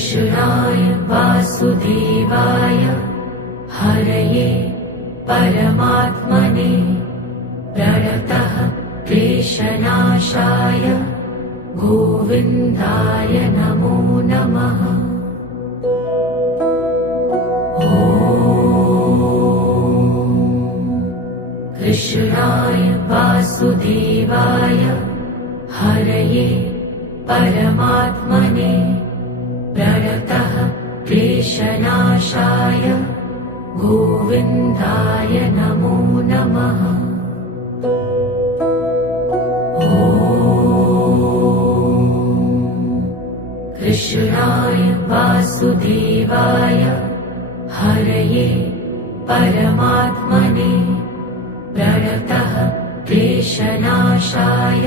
कृष्णाय वासुदेवाय हरये परमात्मने प्रणतः क्लेशनाशाय गोविन्दाय नमो नमः। कृष्णाय वासुदेवाय हरये परमात्मने प्रणतः क्लेशनाशाय गोविन्दाय नमो नमः। कृष्णाय वासुदेवाय हरये परमात्मने प्रणतः क्लेशनाशाय